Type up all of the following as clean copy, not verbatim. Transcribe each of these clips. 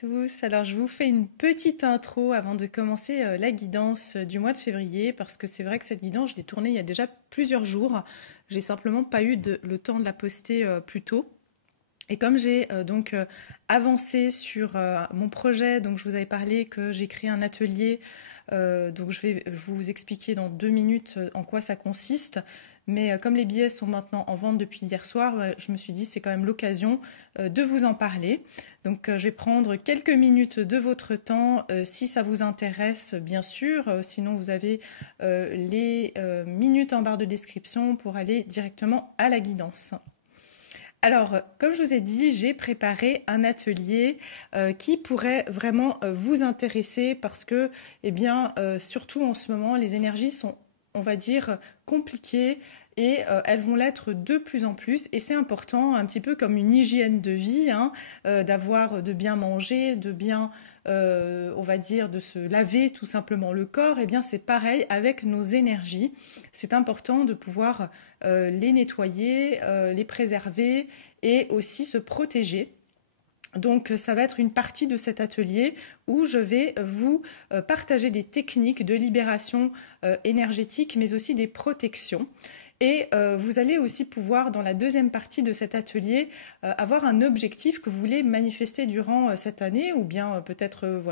tous, alors je vous fais une petite intro avant de commencer la guidance du mois de février parce que c'est vrai que cette guidance je l'ai tournée il y a déjà plusieurs jours, j'ai simplement pas eu le temps de la poster plus tôt. Et comme j'ai avancé sur mon projet, donc je vous avais parlé que j'ai créé un atelier, donc je vais vous expliquer dans 2 minutes en quoi ça consiste. Mais comme les billets sont maintenant en vente depuis hier soir, je me suis dit c'est quand même l'occasion de vous en parler. Donc je vais prendre quelques minutes de votre temps si ça vous intéresse bien sûr. Sinon vous avez les minutes en barre de description pour aller directement à la guidance. Alors, comme je vous ai dit, j'ai préparé un atelier qui pourrait vraiment vous intéresser parce que, surtout en ce moment, les énergies sont, on va dire, compliquées et elles vont l'être de plus en plus. Et c'est important, un petit peu comme une hygiène de vie, de bien manger, de bien, on va dire, de se laver tout simplement le corps. Eh bien, c'est pareil avec nos énergies. C'est important de pouvoir les nettoyer, les préserver et aussi se protéger. Donc ça va être une partie de cet atelier où je vais vous partager des techniques de libération énergétique mais aussi des protections. Et vous allez aussi pouvoir, dans la deuxième partie de cet atelier, avoir un objectif que vous voulez manifester durant cette année ou bien peut-être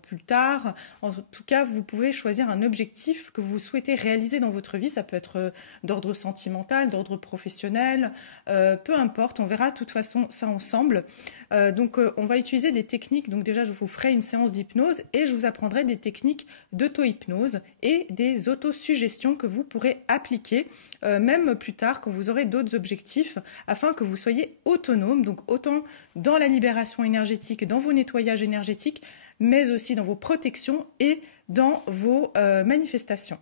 plus tard. En tout cas, vous pouvez choisir un objectif que vous souhaitez réaliser dans votre vie. Ça peut être d'ordre sentimental, d'ordre professionnel, peu importe. On verra de toute façon ça ensemble. On va utiliser des techniques. Donc déjà, je vous ferai une séance d'hypnose et je vous apprendrai des techniques d'auto-hypnose et des autosuggestions que vous pourrez appliquer même plus tard quand vous aurez d'autres objectifs afin que vous soyez autonome, donc autant dans la libération énergétique, dans vos nettoyages énergétiques, mais aussi dans vos protections et dans vos manifestations.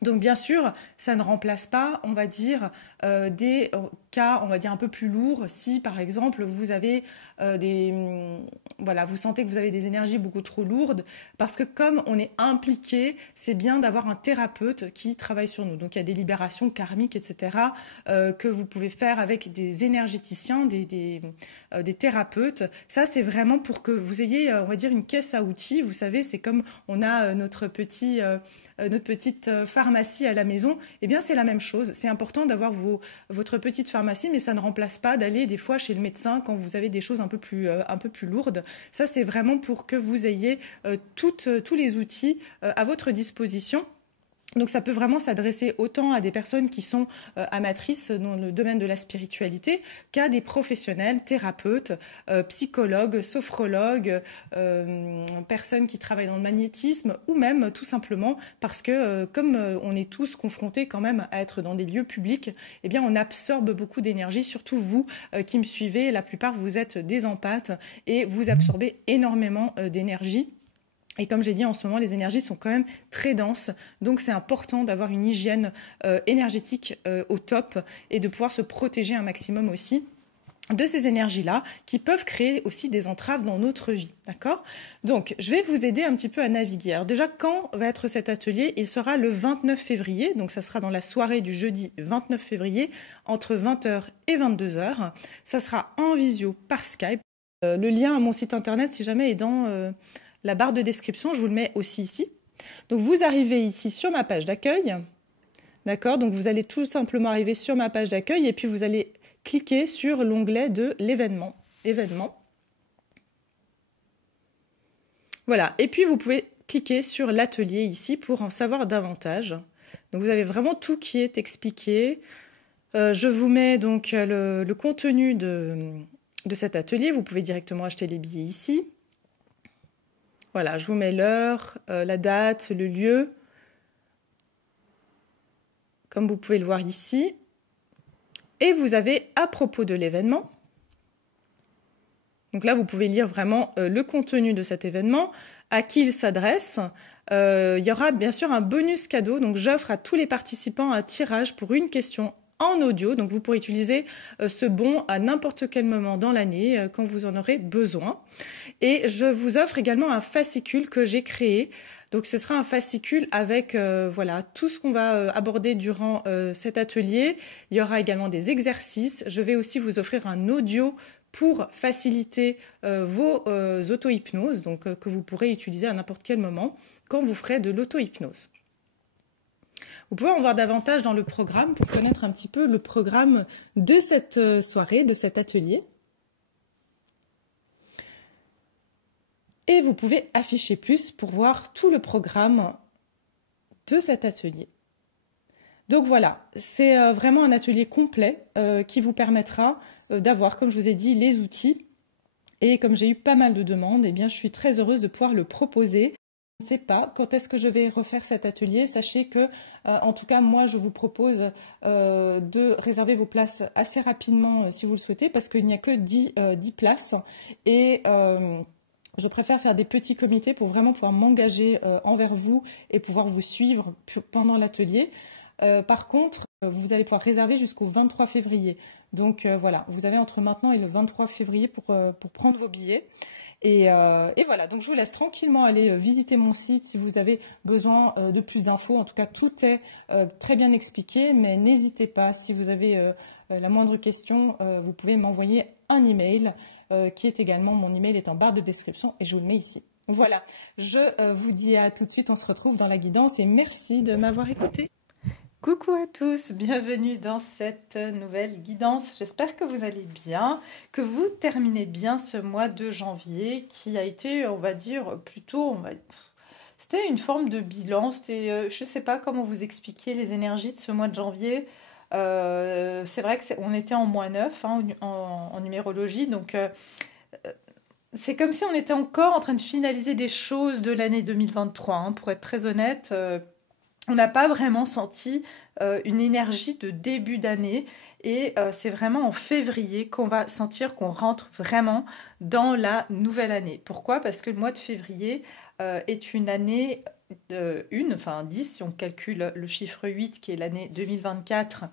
Donc bien sûr, ça ne remplace pas, on va dire, des cas, on va dire un peu plus lourds. Si par exemple vous avez vous sentez que vous avez des énergies beaucoup trop lourdes, parce que comme on est impliqué, c'est bien d'avoir un thérapeute qui travaille sur nous. Donc il y a des libérations karmiques, etc. Que vous pouvez faire avec des énergéticiens, des thérapeutes. Ça c'est vraiment pour que vous ayez, on va dire, une caisse à outils. Vous savez, c'est comme on a notre petite pharmacie à la maison, eh bien c'est la même chose. C'est important d'avoir votre petite pharmacie, mais ça ne remplace pas d'aller des fois chez le médecin quand vous avez des choses un peu plus lourdes. Ça, c'est vraiment pour que vous ayez tous les outils à votre disposition. Donc ça peut vraiment s'adresser autant à des personnes qui sont amatrices dans le domaine de la spiritualité qu'à des professionnels, thérapeutes, psychologues, sophrologues, personnes qui travaillent dans le magnétisme ou même tout simplement parce que comme on est tous confrontés quand même à être dans des lieux publics, eh bien on absorbe beaucoup d'énergie, surtout vous qui me suivez, la plupart vous êtes des empathes et vous absorbez énormément d'énergie. Et comme j'ai dit, en ce moment, les énergies sont quand même très denses. Donc, c'est important d'avoir une hygiène énergétique au top et de pouvoir se protéger un maximum aussi de ces énergies-là qui peuvent créer aussi des entraves dans notre vie. D'accord ? Donc, je vais vous aider un petit peu à naviguer. Alors déjà, quand va être cet atelier ? Il sera le 29 février. Donc, ça sera dans la soirée du jeudi 29 février entre 20h et 22h. Ça sera en visio par Skype. Le lien à mon site internet, si jamais, est dans la barre de description, je vous le mets aussi ici. Donc vous arrivez ici sur ma page d'accueil, d'accord ? Donc vous allez tout simplement arriver sur ma page d'accueil et puis vous allez cliquer sur l'onglet de l'événement. Voilà, et puis vous pouvez cliquer sur l'atelier ici pour en savoir davantage. Donc vous avez vraiment tout qui est expliqué. Je vous mets donc le contenu de cet atelier. Vous pouvez directement acheter les billets ici. Voilà, je vous mets l'heure, la date, le lieu, comme vous pouvez le voir ici. Et vous avez à propos de l'événement. Donc là, vous pouvez lire vraiment le contenu de cet événement, à qui il s'adresse. Il y aura bien sûr un bonus cadeau. Donc j'offre à tous les participants un tirage pour une question en audio. Donc vous pourrez utiliser ce bon à n'importe quel moment dans l'année quand vous en aurez besoin. Et je vous offre également un fascicule que j'ai créé. Donc ce sera un fascicule avec tout ce qu'on va aborder durant cet atelier. Il y aura également des exercices. Je vais aussi vous offrir un audio pour faciliter vos auto-hypnoses, donc que vous pourrez utiliser à n'importe quel moment quand vous ferez de l'auto-hypnose. Vous pouvez en voir davantage dans le programme pour connaître un petit peu le programme de cette soirée, de cet atelier. Et vous pouvez afficher plus pour voir tout le programme de cet atelier. Donc voilà, c'est vraiment un atelier complet qui vous permettra d'avoir, comme je vous ai dit, les outils. Et comme j'ai eu pas mal de demandes, eh bien, je suis très heureuse de pouvoir le proposer. Je ne sais pas quand est-ce que je vais refaire cet atelier. Sachez que, en tout cas, moi, je vous propose de réserver vos places assez rapidement si vous le souhaitez, parce qu'il n'y a que 10 places. Et je préfère faire des petits comités pour vraiment pouvoir m'engager envers vous et pouvoir vous suivre pendant l'atelier. Par contre, vous allez pouvoir réserver jusqu'au 23 février. Donc voilà, vous avez entre maintenant et le 23 février pour prendre vos billets. Et voilà, donc je vous laisse tranquillement aller visiter mon site si vous avez besoin de plus d'infos. En tout cas, tout est très bien expliqué, mais n'hésitez pas, si vous avez la moindre question, vous pouvez m'envoyer un email qui est également, mon email est en barre de description et je vous le mets ici. Voilà, je vous dis à tout de suite, on se retrouve dans la guidance et merci de m'avoir écouté. Coucou à tous, bienvenue dans cette nouvelle guidance. J'espère que vous allez bien, que vous terminez bien ce mois de janvier qui a été, on va dire, plutôt, c'était une forme de bilan. C'était, je ne sais pas comment vous expliquer les énergies de ce mois de janvier. C'est vrai qu'on était en -9 hein, en numérologie, donc c'est comme si on était encore en train de finaliser des choses de l'année 2023, hein, pour être très honnête. On n'a pas vraiment senti une énergie de début d'année et c'est vraiment en février qu'on va sentir qu'on rentre vraiment dans la nouvelle année. Pourquoi? Parce que le mois de février est une année enfin 10, si on calcule le chiffre 8 qui est l'année 2024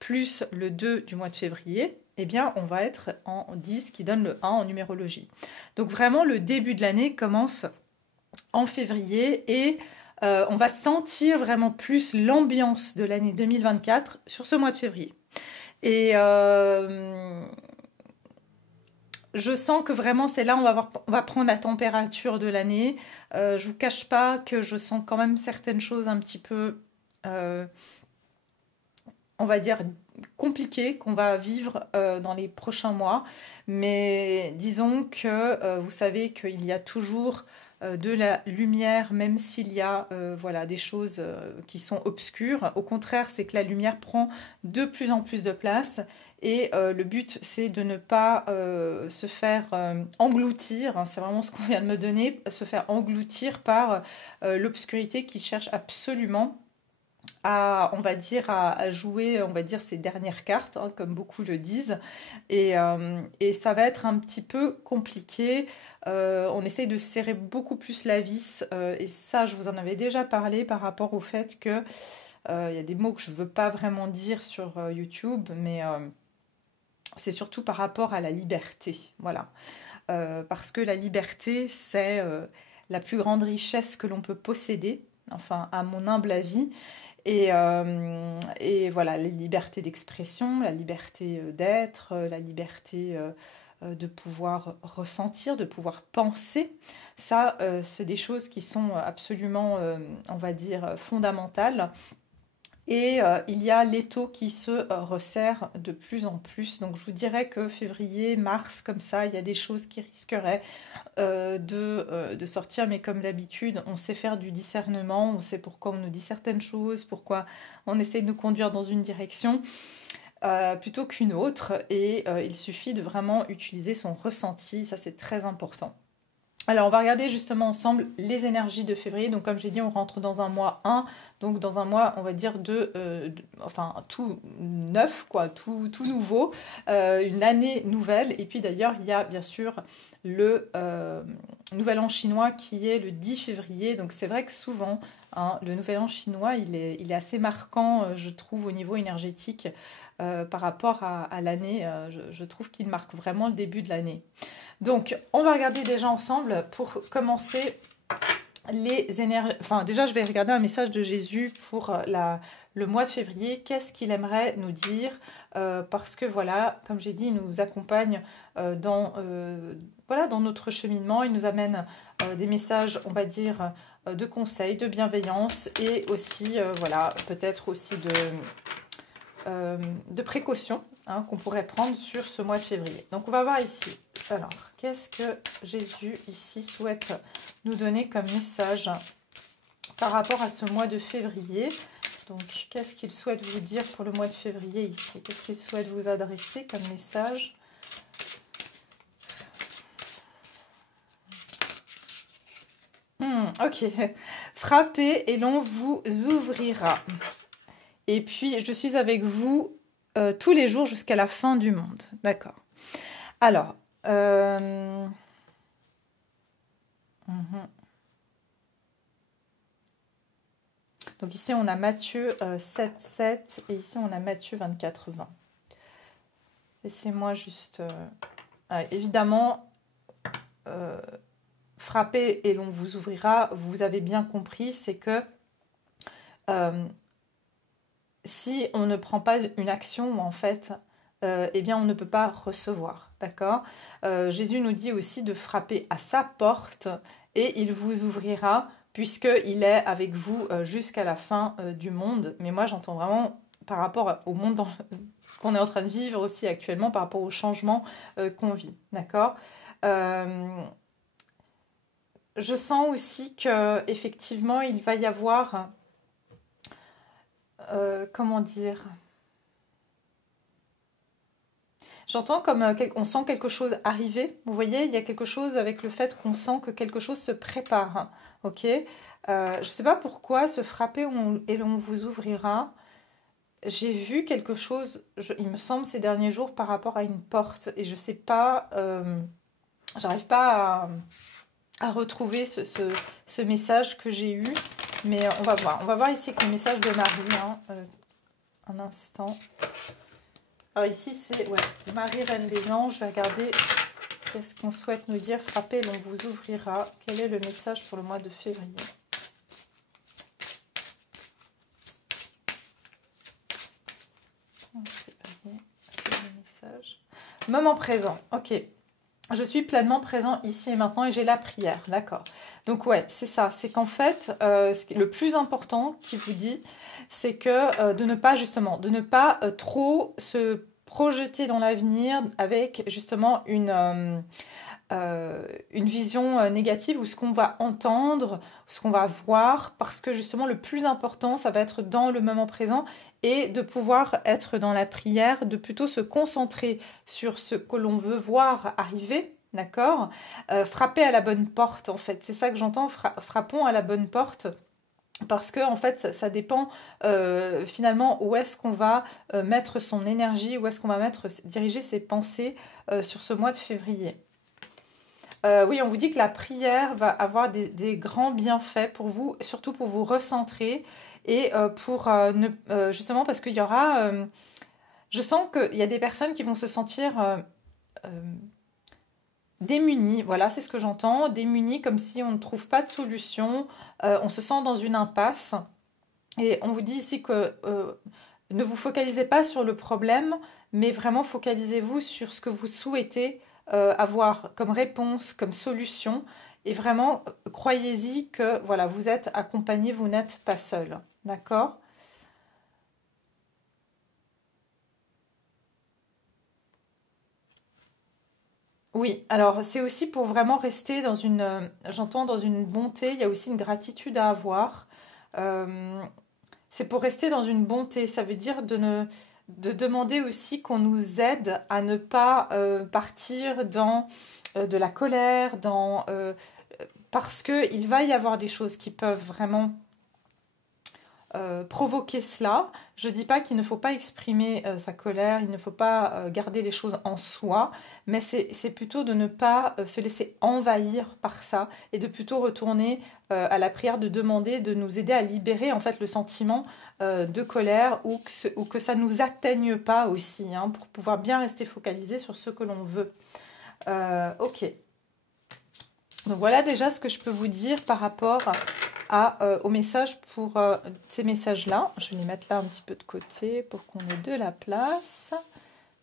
plus le 2 du mois de février, eh bien on va être en 10 qui donne le 1 en numérologie. Donc vraiment le début de l'année commence en février et on va sentir vraiment plus l'ambiance de l'année 2024 sur ce mois de février. Et je sens que vraiment c'est là on va prendre la température de l'année. Je vous cache pas que je sens quand même certaines choses un petit peu, on va dire, compliquées qu'on va vivre dans les prochains mois. Mais disons que vous savez qu'il y a toujours de la lumière, même s'il y a voilà, des choses qui sont obscures. Au contraire, c'est que la lumière prend de plus en plus de place et le but, c'est de ne pas se faire engloutir, hein, c'est vraiment ce qu'on vient de me donner, se faire engloutir par l'obscurité qui cherche absolument à, on va dire, à jouer, on va dire, ses dernières cartes, hein, comme beaucoup le disent. Et ça va être un petit peu compliqué. On essaye de serrer beaucoup plus la vis. Et ça, je vous en avais déjà parlé par rapport au fait que il y a des mots que je ne veux pas vraiment dire sur YouTube, mais c'est surtout par rapport à la liberté. Voilà. Parce que la liberté, c'est la plus grande richesse que l'on peut posséder, enfin, à mon humble avis. Et voilà, la liberté d'expression, la liberté d'être, la liberté de pouvoir ressentir, de pouvoir penser. Ça, c'est des choses qui sont absolument, on va dire, fondamentales. Et il y a l'étau qui se resserre de plus en plus. Donc je vous dirais que février, mars, comme ça, il y a des choses qui risqueraient de sortir. Mais comme d'habitude, on sait faire du discernement, on sait pourquoi on nous dit certaines choses, pourquoi on essaie de nous conduire dans une direction plutôt qu'une autre. Et il suffit de vraiment utiliser son ressenti, ça c'est très important. Alors, on va regarder justement ensemble les énergies de février. Donc, comme j'ai dit, on rentre dans un mois 1, donc dans un mois, on va dire, enfin, tout neuf, quoi, tout nouveau, une année nouvelle. Et puis d'ailleurs, il y a bien sûr le Nouvel An chinois qui est le 10 février. Donc, c'est vrai que souvent, hein, le Nouvel An chinois, il est assez marquant, je trouve, au niveau énergétique par rapport à l'année. Je trouve qu'il marque vraiment le début de l'année. Donc, on va regarder déjà ensemble pour commencer les énergies. Enfin, déjà, je vais regarder un message de Jésus pour le mois de février. Qu'est-ce qu'il aimerait nous dire? Parce que voilà, comme j'ai dit, il nous accompagne voilà, dans notre cheminement. Il nous amène des messages, on va dire, de conseils, de bienveillance et aussi, voilà, peut-être aussi de précautions hein, qu'on pourrait prendre sur ce mois de février. Donc, on va voir ici. Alors, qu'est-ce que Jésus ici souhaite nous donner comme message par rapport à ce mois de février? Donc, qu'est-ce qu'il souhaite vous dire pour le mois de février ici? Qu'est-ce qu'il souhaite vous adresser comme message? Ok. Frappez et l'on vous ouvrira. Et puis, je suis avec vous tous les jours jusqu'à la fin du monde. D'accord. Alors, donc ici, on a Matthieu 7, 7 et ici, on a Matthieu 24, 20. Laissez-moi juste... évidemment, frapper et l'on vous ouvrira, vous avez bien compris, c'est que si on ne prend pas une action, en fait, eh bien, on ne peut pas recevoir, d'accord? Jésus nous dit aussi de frapper à sa porte et il vous ouvrira puisqu'il est avec vous jusqu'à la fin du monde. Mais moi, j'entends vraiment par rapport au monde qu'on est en train de vivre aussi actuellement, par rapport au changement qu'on vit, d'accord? Je sens aussi qu'effectivement, il va y avoir... comment dire? J'entends comme on sent quelque chose arriver. Vous voyez, il y a quelque chose avec le fait qu'on sent que quelque chose se prépare. Hein, ok. Je ne sais pas pourquoi se frapper et l'on vous ouvrira. J'ai vu quelque chose, il me semble, ces derniers jours par rapport à une porte. Et je ne sais pas, j'arrive pas à retrouver ce message que j'ai eu. Mais on va voir. On va voir ici avec le message de Marie. Hein, un instant. Alors ici, c'est Marie, Reine des Anges. Je vais regarder qu'est-ce qu'on souhaite nous dire. Frappez, l'on vous ouvrira. Quel est le message pour le mois de février? Moment présent. Ok. Je suis pleinement présent ici et maintenant et j'ai la prière. D'accord. Donc ouais, c'est ça. C'est qu'en fait, le plus important qui vous dit, c'est que de ne pas trop se projeter dans l'avenir avec justement une vision négative ou ce qu'on va entendre, ce qu'on va voir, parce que justement le plus important, ça va être dans le moment présent et de pouvoir être dans la prière, de plutôt se concentrer sur ce que l'on veut voir arriver. D'accord, frapper à la bonne porte, en fait, c'est ça que j'entends, frappons à la bonne porte, parce que en fait, ça dépend finalement où est-ce qu'on va mettre son énergie, où est-ce qu'on va diriger ses pensées sur ce mois de février. Oui, on vous dit que la prière va avoir des grands bienfaits pour vous, surtout pour vous recentrer et justement parce qu'il y aura... je sens qu'il y a des personnes qui vont se sentir... démunis, voilà, c'est ce que j'entends, démunis comme si on ne trouve pas de solution, on se sent dans une impasse. Et on vous dit ici que ne vous focalisez pas sur le problème, mais vraiment focalisez-vous sur ce que vous souhaitez avoir comme réponse, comme solution. Et vraiment, croyez-y que voilà, vous êtes accompagné, vous n'êtes pas seul. D'accord ? Oui, alors c'est aussi pour vraiment rester dans j'entends dans une bonté, il y a aussi une gratitude à avoir. Euh, c'est pour rester dans une bonté, ça veut dire de demander aussi qu'on nous aide à ne pas partir dans de la colère, parce qu'il va y avoir des choses qui peuvent vraiment provoquer cela. Je ne dis pas qu'il ne faut pas exprimer sa colère, il ne faut pas garder les choses en soi, mais c'est plutôt de ne pas se laisser envahir par ça et de plutôt retourner à la prière, de demander de nous aider à libérer en fait le sentiment de colère ou que ça ne nous atteigne pas aussi, hein, pour pouvoir bien rester focalisé sur ce que l'on veut. Ok. Donc voilà déjà ce que je peux vous dire par rapport au message pour ces messages-là. Je vais les mettre là un petit peu de côté pour qu'on ait de la place.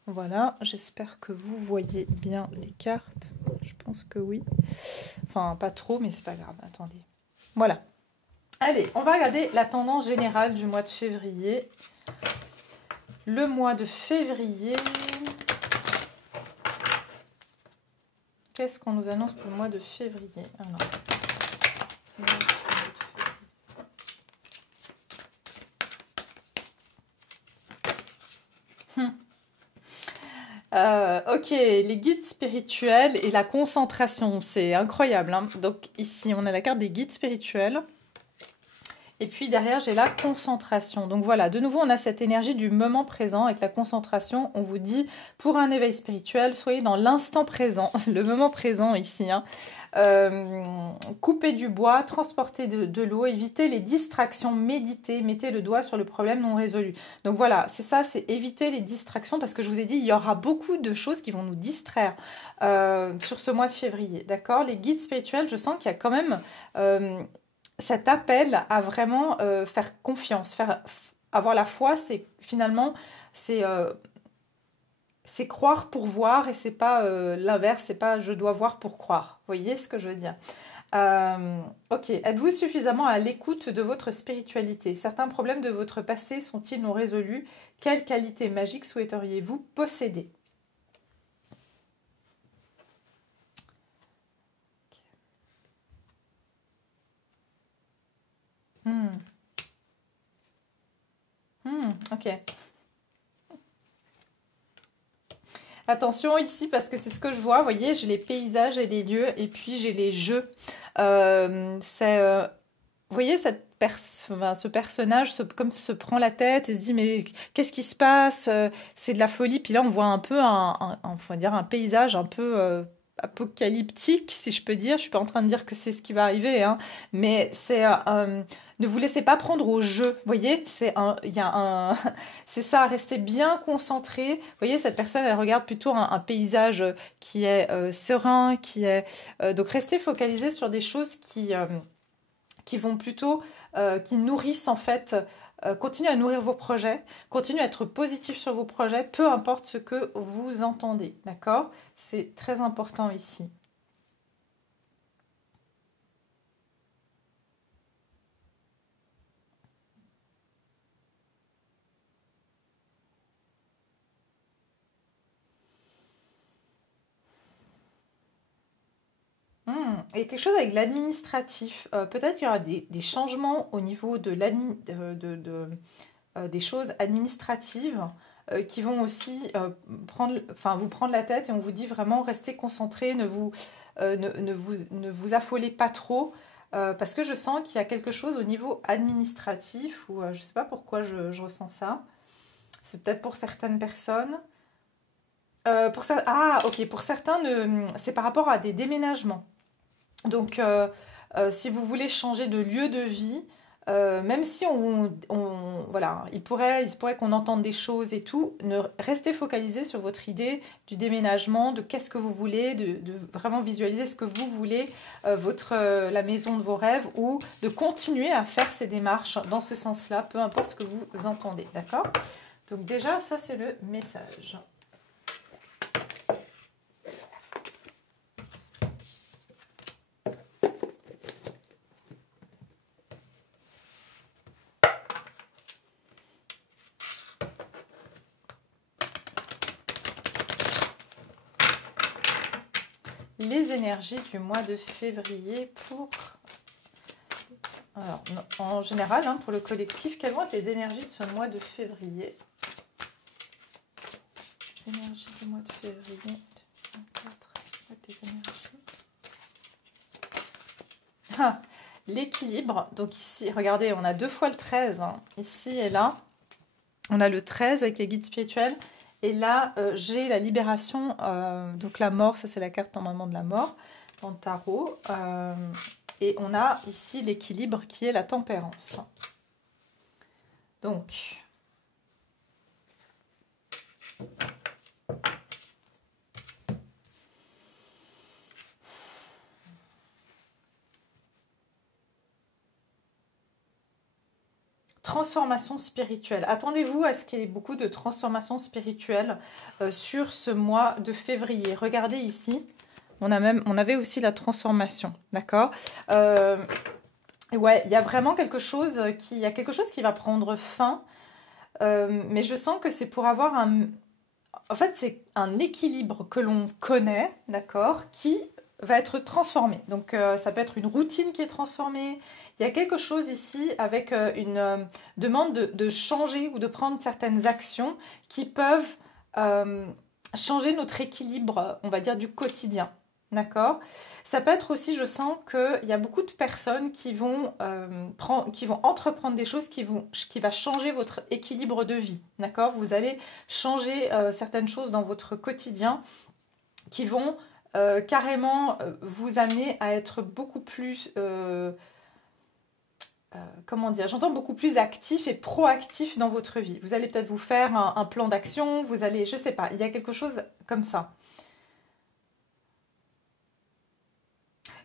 Voilà, j'espère que vous voyez bien les cartes. Je pense que oui. Enfin, pas trop, mais c'est pas grave. Attendez. Voilà. Allez, on va regarder la tendance générale du mois de février. Le mois de février. Qu'est-ce qu'on nous annonce pour le mois de février? Alors, ok, les guides spirituels et la concentration, c'est incroyable, hein. Donc ici, on a la carte des guides spirituels. Et puis derrière, j'ai la concentration. Donc voilà, de nouveau, on a cette énergie du moment présent avec la concentration. On vous dit, pour un éveil spirituel, soyez dans l'instant présent, le moment présent ici, hein. Coupez du bois, transportez de l'eau, évitez les distractions, méditez, mettez le doigt sur le problème non résolu. Donc voilà, c'est ça, c'est éviter les distractions parce que je vous ai dit, il y aura beaucoup de choses qui vont nous distraire sur ce mois de février, d'accord? Les guides spirituels, je sens qu'il y a quand même cet appel à vraiment faire confiance, avoir la foi, c'est finalement, c'est croire pour voir et c'est pas l'inverse, c'est pas je dois voir pour croire. Vous voyez ce que je veux dire? Ok, êtes-vous suffisamment à l'écoute de votre spiritualité? Certains problèmes de votre passé sont-ils non résolus? Quelle qualité magique souhaiteriez-vous posséder? Ok. Attention ici parce que c'est ce que je vois, vous voyez, j'ai les paysages et les lieux et puis j'ai les jeux. Vous voyez, ce personnage comme se prend la tête et se dit mais qu'est-ce qui se passe? C'est de la folie. Puis là on voit un peu on va dire un paysage un peu apocalyptique, si je peux dire. Je suis pas en train de dire que c'est ce qui va arriver, hein, mais ne vous laissez pas prendre au jeu. Vous voyez, c'est ça, restez bien concentré. Vous voyez, cette personne, elle regarde plutôt un paysage qui est serein, donc restez focalisé sur des choses qui vont plutôt, qui nourrissent en fait. Continuez à nourrir vos projets, continuez à être positif sur vos projets, peu importe ce que vous entendez, d'accord? C'est très important ici. Et quelque chose avec l'administratif. Peut-être qu'il y aura des changements au niveau des choses administratives qui vont aussi vous prendre la tête et on vous dit vraiment restez concentré, ne vous affolez pas trop parce que je sens qu'il y a quelque chose au niveau administratif ou je ne sais pas pourquoi je ressens ça. C'est peut-être pour certaines personnes. Ok, pour certains, c'est par rapport à des déménagements. Donc, si vous voulez changer de lieu de vie, même si voilà, il se pourrait qu'on entende des choses et tout, restez focalisé sur votre idée du déménagement, de qu'est-ce que vous voulez, de vraiment visualiser ce que vous voulez, la maison de vos rêves, ou de continuer à faire ces démarches dans ce sens-là, peu importe ce que vous entendez, d'accord? Donc déjà, ça c'est le message. Les énergies du mois de février pour... Alors, en général, hein, pour le collectif, quelles vont être les énergies de ce mois de février? Les énergies du mois de février 2024. Les énergies. L'équilibre. Donc ici, regardez, on a 2 fois le 13. Hein, ici et là. On a le 13 avec les guides spirituels. Et là, j'ai la libération, donc la mort, ça c'est la carte normalement de la mort dans le tarot. Et on a ici l'équilibre qui est la tempérance. Donc, transformation spirituelle. Attendez-vous à ce qu'il y ait beaucoup de transformations spirituelles sur ce mois de février. Regardez ici, on avait aussi la transformation, d'accord. Ouais, il y a vraiment quelque chose qui va prendre fin, mais je sens que c'est pour avoir en fait, c'est un équilibre que l'on connaît, d'accord, qui va être transformé. Donc, ça peut être une routine qui est transformée. Il y a quelque chose ici avec une demande de changer ou de prendre certaines actions qui peuvent changer notre équilibre, on va dire, du quotidien. D'accord. Ça peut être aussi, je sens qu'il y a beaucoup de personnes qui vont entreprendre des choses qui va changer votre équilibre de vie. D'accord. Vous allez changer certaines choses dans votre quotidien qui vont carrément vous amener à être beaucoup plus, comment dire, j'entends beaucoup plus actif et proactif dans votre vie. Vous allez peut-être vous faire un plan d'action, vous allez, je sais pas, il y a quelque chose comme ça.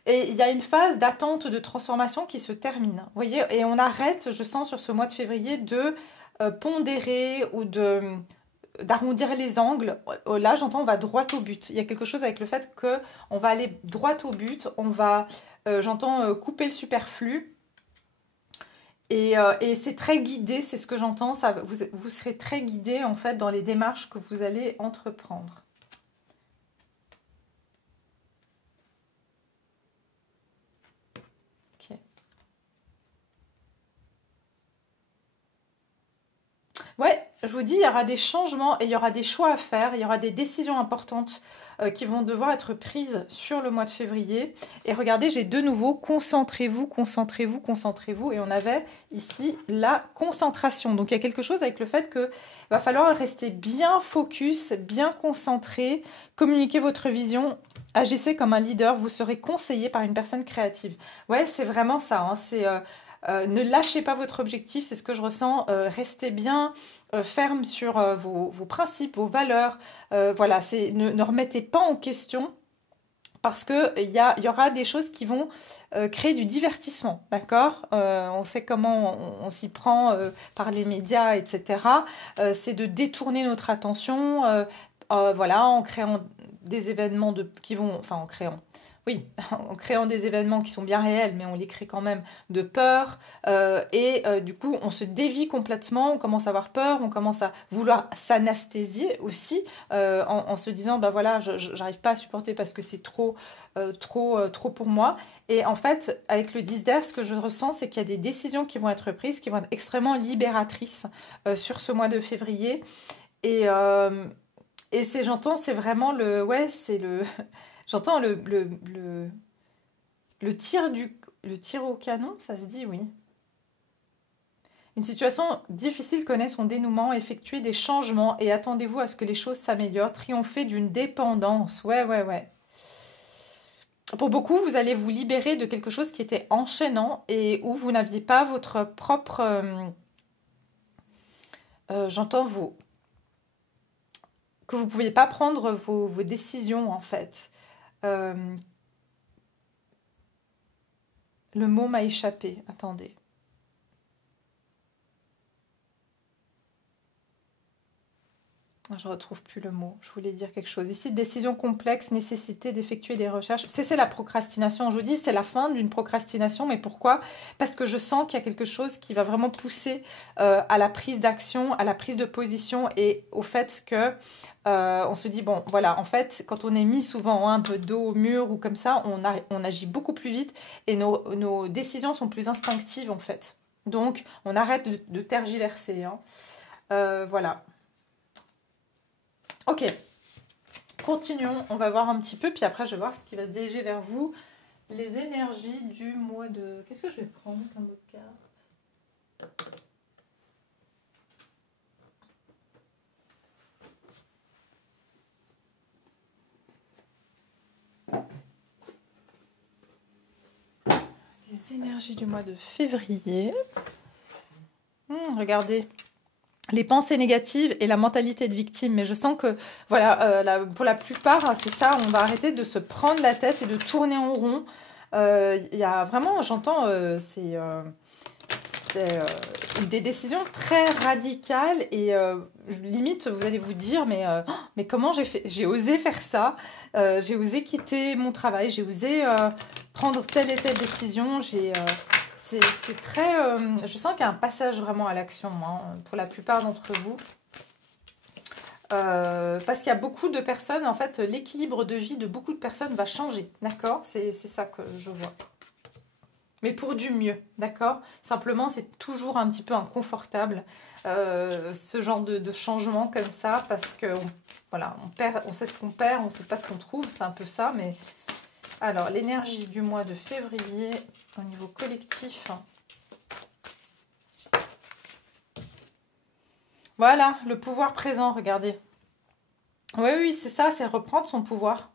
Et il y a une phase d'attente de transformation qui se termine. Vous voyez, et on arrête, je sens sur ce mois de février, de pondérer ou d'arrondir les angles. Là, j'entends, on va droit au but. Il y a quelque chose avec le fait qu'on va aller droit au but. On va, j'entends, couper le superflu. Et c'est très guidé, c'est ce que j'entends. Vous serez très guidé, en fait, dans les démarches que vous allez entreprendre. Ouais, je vous dis, il y aura des changements et il y aura des choix à faire, il y aura des décisions importantes qui vont devoir être prises sur le mois de février. Et regardez, j'ai de nouveau concentrez-vous, concentrez-vous, concentrez-vous. Et on avait ici la concentration. Donc il y a quelque chose avec le fait qu'il va falloir rester bien focus, bien concentré, communiquer votre vision. Agissez comme un leader, vous serez conseillé par une personne créative. Ouais, c'est vraiment ça, hein, c'est... ne lâchez pas votre objectif, c'est ce que je ressens. Restez bien ferme sur vos principes, vos valeurs. Voilà, ne remettez pas en question parce qu'il y aura des choses qui vont créer du divertissement, d'accord. On sait comment on s'y prend par les médias, etc. C'est de détourner notre attention, voilà, en créant des événements en créant des événements qui sont bien réels, mais on les crée quand même de peur. Du coup, on se dévie complètement, on commence à avoir peur, on commence à vouloir s'anesthésier aussi, en se disant, bah voilà, j'arrive pas à supporter parce que c'est trop pour moi. Et en fait, avec le 10 d'air, ce que je ressens, c'est qu'il y a des décisions qui vont être prises, qui vont être extrêmement libératrices sur ce mois de février. Et j'entends, c'est vraiment j'entends le tir au canon, ça se dit, oui. Une situation difficile connaît son dénouement, effectuez des changements et attendez-vous à ce que les choses s'améliorent, triompher d'une dépendance. Ouais. Pour beaucoup, vous allez vous libérer de quelque chose qui était enchaînant et où vous n'aviez pas votre propre... j'entends que vous ne pouviez pas prendre vos décisions, en fait. Le mot m'a échappé. Attendez. Je ne retrouve plus le mot. Je voulais dire quelque chose. Ici, décision complexe, nécessité d'effectuer des recherches. C'est la procrastination. Je vous dis, c'est la fin d'une procrastination. Mais pourquoi? Parce que je sens qu'il y a quelque chose qui va vraiment pousser à la prise d'action, à la prise de position et au fait que on se dit, bon, voilà, en fait, quand on est mis souvent un peu dos au mur ou comme ça, on agit beaucoup plus vite et nos décisions sont plus instinctives, en fait. Donc, on arrête de tergiverser. Hein. Voilà. Ok, continuons, on va voir un petit peu, puis après je vais voir ce qui va se diriger vers vous. Les énergies du mois de... Qu'est-ce que je vais prendre comme autre carte? Les énergies du mois de février. Regardez. Les pensées négatives et la mentalité de victime. Mais je sens que, voilà, pour la plupart, c'est ça, on va arrêter de se prendre la tête et de tourner en rond. Il y a vraiment, j'entends, c'est des décisions très radicales et limite, vous allez vous dire, mais comment j'ai osé faire ça, j'ai osé quitter mon travail, j'ai osé prendre telle et telle décision, c'est très... je sens qu'il y a un passage vraiment à l'action, hein, pour la plupart d'entre vous. Parce qu'il y a beaucoup de personnes, en fait, l'équilibre de vie de beaucoup de personnes va changer, d'accord? C'est ça que je vois. Mais pour du mieux, d'accord? Simplement, c'est toujours un petit peu inconfortable, ce genre de changement comme ça, parce que voilà, on sait ce qu'on perd, on ne sait pas ce qu'on trouve, c'est un peu ça. Mais alors, l'énergie du mois de février au niveau collectif. Voilà, le pouvoir présent, regardez. Oui, oui, c'est ça, c'est reprendre son pouvoir.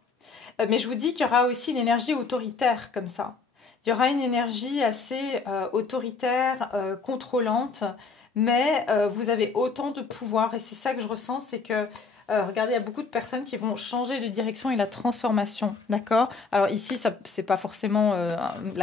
Mais je vous dis qu'il y aura aussi une énergie autoritaire comme ça. Il y aura une énergie assez autoritaire, contrôlante, mais vous avez autant de pouvoir. Et c'est ça que je ressens, c'est que, regardez, il y a beaucoup de personnes qui vont changer de direction et la transformation, d'accord? Alors ici, c'est pas forcément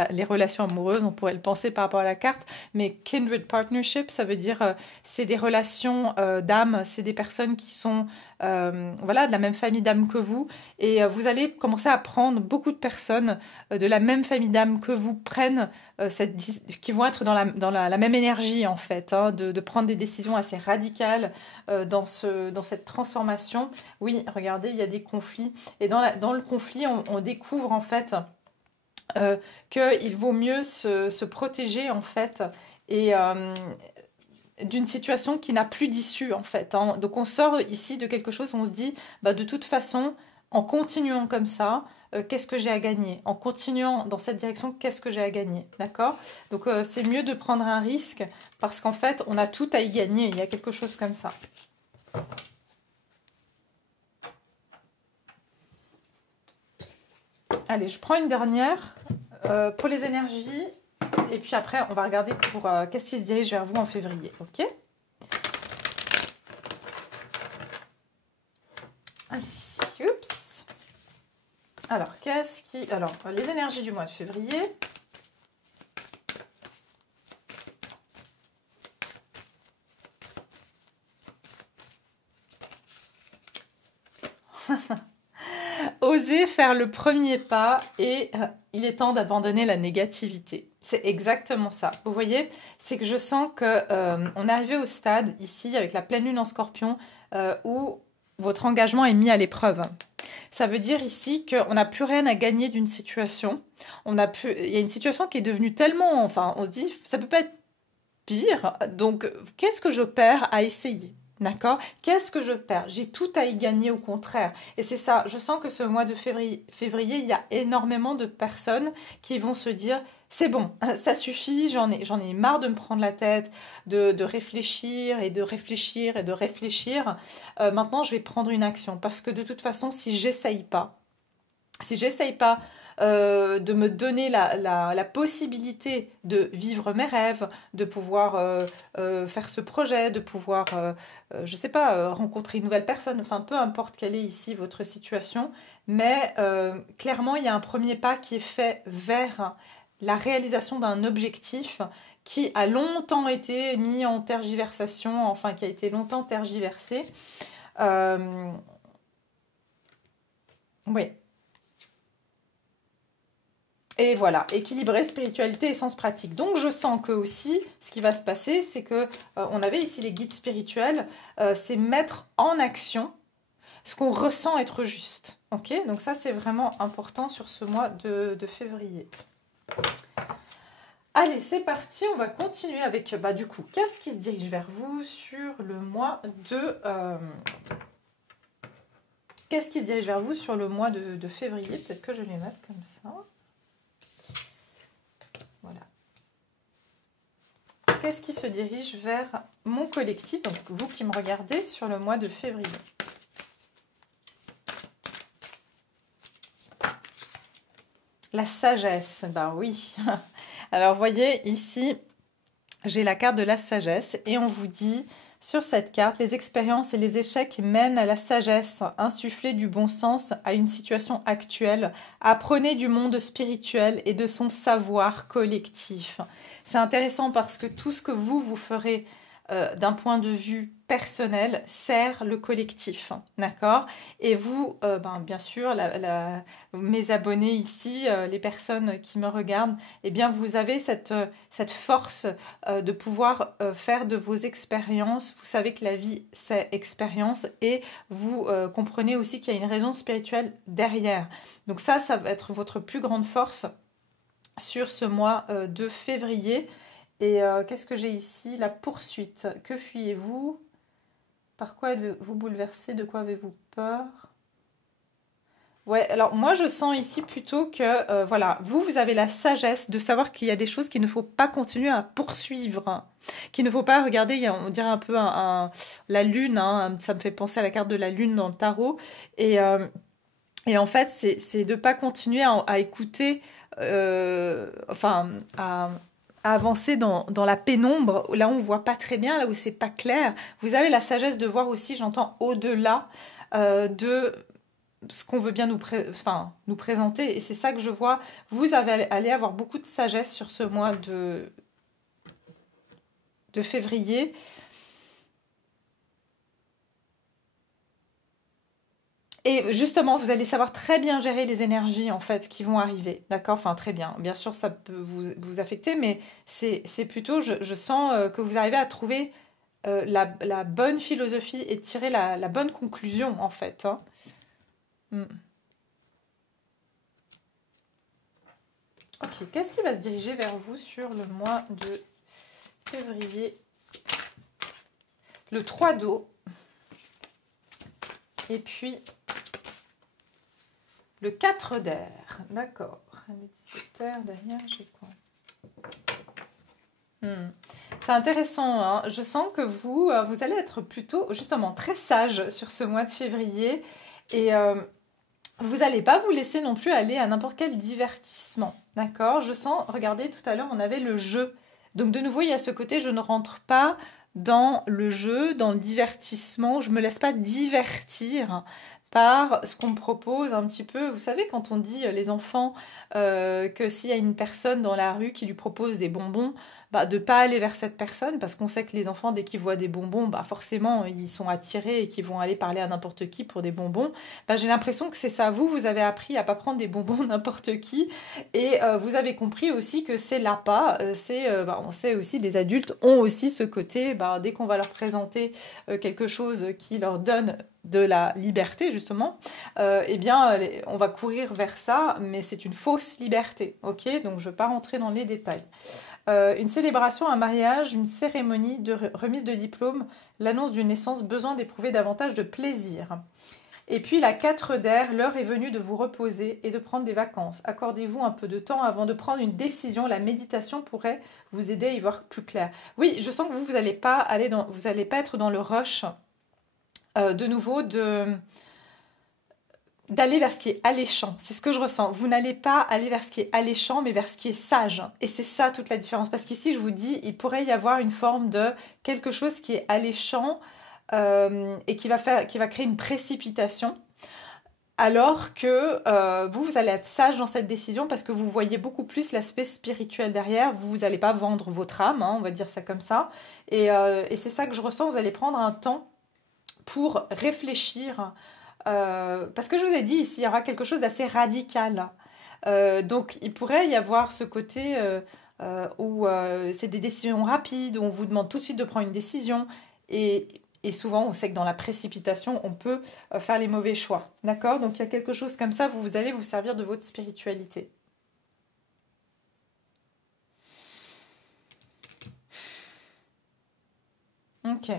les relations amoureuses, on pourrait le penser par rapport à la carte, mais kindred partnership, ça veut dire, c'est des relations d'âme, c'est des personnes qui sont voilà, de la même famille d'âme que vous, et vous allez commencer à prendre beaucoup de personnes de la même famille d'âme que vous prennent qui vont être dans la même énergie en fait, hein, de prendre des décisions assez radicales dans cette transformation. Oui, regardez, il y a des conflits, et dans le conflit, on découvre en fait qu'il vaut mieux se protéger en fait, et d'une situation qui n'a plus d'issue en fait, hein. Donc on sort ici de quelque chose où on se dit, bah, de toute façon, en continuant comme ça, qu'est-ce que j'ai à gagner? En continuant dans cette direction, qu'est-ce que j'ai à gagner? D'accord? Donc c'est mieux de prendre un risque parce qu'en fait, on a tout à y gagner. Il y a quelque chose comme ça. Allez, je prends une dernière pour les énergies. Et puis après, on va regarder pour qu'est-ce qui se dirige vers vous en février. Ok? Allez, oups. Alors, alors, les énergies du mois de février. Oser faire le premier pas et il est temps d'abandonner la négativité. C'est exactement ça. Vous voyez, c'est que je sens que on est arrivé au stade ici avec la pleine lune en Scorpion où votre engagement est mis à l'épreuve. Ça veut dire ici qu'on n'a plus rien à gagner d'une situation. Il y a une situation qui est devenue tellement, enfin, on se dit, ça peut pas être pire. Donc, qu'est-ce que je perds à essayer? D'accord? Qu'est-ce que je perds? J'ai tout à y gagner au contraire. Et c'est ça, je sens que ce mois de février, il y a énormément de personnes qui vont se dire, c'est bon, ça suffit, j'en ai marre de me prendre la tête, de réfléchir et de réfléchir et de réfléchir. Maintenant, je vais prendre une action parce que de toute façon, si j'essaye pas de me donner la possibilité de vivre mes rêves, de pouvoir faire ce projet, de pouvoir, je sais pas, rencontrer une nouvelle personne, enfin peu importe quelle est ici votre situation, mais clairement il y a un premier pas qui est fait vers la réalisation d'un objectif qui a longtemps été mis en tergiversation, enfin qui a été longtemps tergiversé. Oui. Et voilà, équilibrer spiritualité et sens pratique. Donc je sens que aussi, ce qui va se passer, c'est que on avait ici les guides spirituels, c'est mettre en action ce qu'on ressent être juste. Ok, donc ça c'est vraiment important sur ce mois de février. Allez, c'est parti, on va continuer avec, du coup, qu'est-ce qui se dirige vers vous sur le mois de... qu'est-ce qui se dirige vers vous sur le mois de février? Peut-être que je les note comme ça. Voilà. Qu'est-ce qui se dirige vers mon collectif, donc vous qui me regardez, sur le mois de février? La sagesse, ben oui. Alors, vous voyez, ici, j'ai la carte de la sagesse et on vous dit, Sur cette carte, les expériences et les échecs mènent à la sagesse, insufflez du bon sens à une situation actuelle, apprenez du monde spirituel et de son savoir collectif. C'est intéressant parce que tout ce que vous ferez d'un point de vue personnel sert le collectif, d'accord? Et vous, bien sûr, mes abonnés ici, les personnes qui me regardent, eh bien vous avez cette force de pouvoir faire de vos expériences. Vous savez que la vie c'est expérience et vous comprenez aussi qu'il y a une raison spirituelle derrière. Donc ça va être votre plus grande force sur ce mois de février. Et qu'est-ce que j'ai ici? La poursuite. Que fuyez-vous? Par quoi êtes-vous bouleversé? De quoi avez-vous peur? Ouais, alors moi je sens ici plutôt que, voilà, vous avez la sagesse de savoir qu'il y a des choses qu'il ne faut pas continuer à poursuivre. Qu'il ne faut pas regarder, on dirait un peu la lune, hein, ça me fait penser à la carte de la lune dans le tarot. Et en fait, c'est de ne pas continuer à écouter, à avancer dans la pénombre, là où on ne voit pas très bien, là où c'est pas clair. Vous avez la sagesse de voir aussi, j'entends, au-delà de ce qu'on veut bien nous présenter. Et c'est ça que je vois. Vous allez avoir beaucoup de sagesse sur ce mois de février. Et justement, vous allez savoir très bien gérer les énergies en fait qui vont arriver, d'accord? Enfin, très bien. Bien sûr, ça peut vous affecter, mais c'est plutôt, je sens que vous arrivez à trouver la bonne philosophie et tirer la bonne conclusion en fait, hein. Ok, qu'est-ce qui va se diriger vers vous sur le mois de février? Le 3 d'eau. Et puis le 4 d'air. D'accord. Le 10 de terre, derrière, j'ai quoi? C'est intéressant, hein. Je sens que vous allez être plutôt, justement, très sage sur ce mois de février. Et vous n'allez pas vous laisser non plus aller à n'importe quel divertissement. D'accord? Je sens, regardez, tout à l'heure, on avait le jeu. Donc, de nouveau, il y a ce côté, je ne rentre pas dans le jeu, dans le divertissement. Je ne me laisse pas divertir par ce qu'on me propose un petit peu. Vous savez, quand on dit les enfants que s'il y a une personne dans la rue qui lui propose des bonbons, de ne pas aller vers cette personne, parce qu'on sait que les enfants, dès qu'ils voient des bonbons, forcément, ils sont attirés et qu'ils vont aller parler à n'importe qui pour des bonbons. J'ai l'impression que c'est ça. Vous avez appris à ne pas prendre des bonbons n'importe qui, et vous avez compris aussi que c'est l'appât. On sait aussi, les adultes ont aussi ce côté, dès qu'on va leur présenter quelque chose qui leur donne de la liberté justement, on va courir vers ça, mais c'est une fausse liberté, ok? Donc je ne vais pas rentrer dans les détails. Une célébration, un mariage, une cérémonie de remise de diplôme, l'annonce d'une naissance, besoin d'éprouver davantage de plaisir. Et puis la 4 d'air, l'heure est venue de vous reposer et de prendre des vacances. Accordez-vous un peu de temps avant de prendre une décision. La méditation pourrait vous aider à y voir plus clair. Oui, je sens que vous n'allez pas être dans le rush de nouveau d'aller vers ce qui est alléchant. C'est ce que je ressens. Vous n'allez pas aller vers ce qui est alléchant, mais vers ce qui est sage. Et c'est ça toute la différence. Parce qu'ici, je vous dis, il pourrait y avoir une forme de quelque chose qui est alléchant et qui va créer une précipitation. Alors que vous allez être sage dans cette décision parce que vous voyez beaucoup plus l'aspect spirituel derrière. Vous n'allez pas vendre votre âme, hein, on va dire ça comme ça. Et c'est ça que je ressens. Vous allez prendre un temps pour réfléchir. Parce que je vous ai dit ici, il y aura quelque chose d'assez radical. Donc, il pourrait y avoir ce côté où c'est des décisions rapides, où on vous demande tout de suite de prendre une décision. Et souvent, on sait que dans la précipitation, on peut faire les mauvais choix. D'accord? Donc, il y a quelque chose comme ça, vous allez vous servir de votre spiritualité. Ok.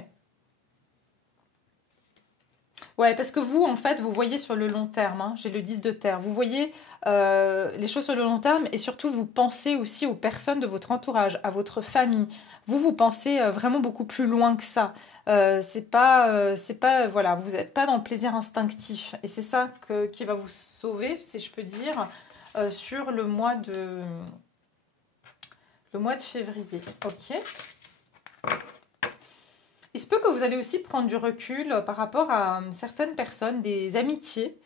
Ouais, parce que vous, en fait, vous voyez sur le long terme, hein, j'ai le 10 de terre, vous voyez les choses sur le long terme et surtout vous pensez aussi aux personnes de votre entourage, à votre famille. Vous pensez vraiment beaucoup plus loin que ça. C'est pas, voilà, vous n'êtes pas dans le plaisir instinctif. Et c'est ça qui va vous sauver, si je peux dire, sur le mois de février. Ok. Il se peut que vous allez aussi prendre du recul par rapport à certaines personnes, des amitiés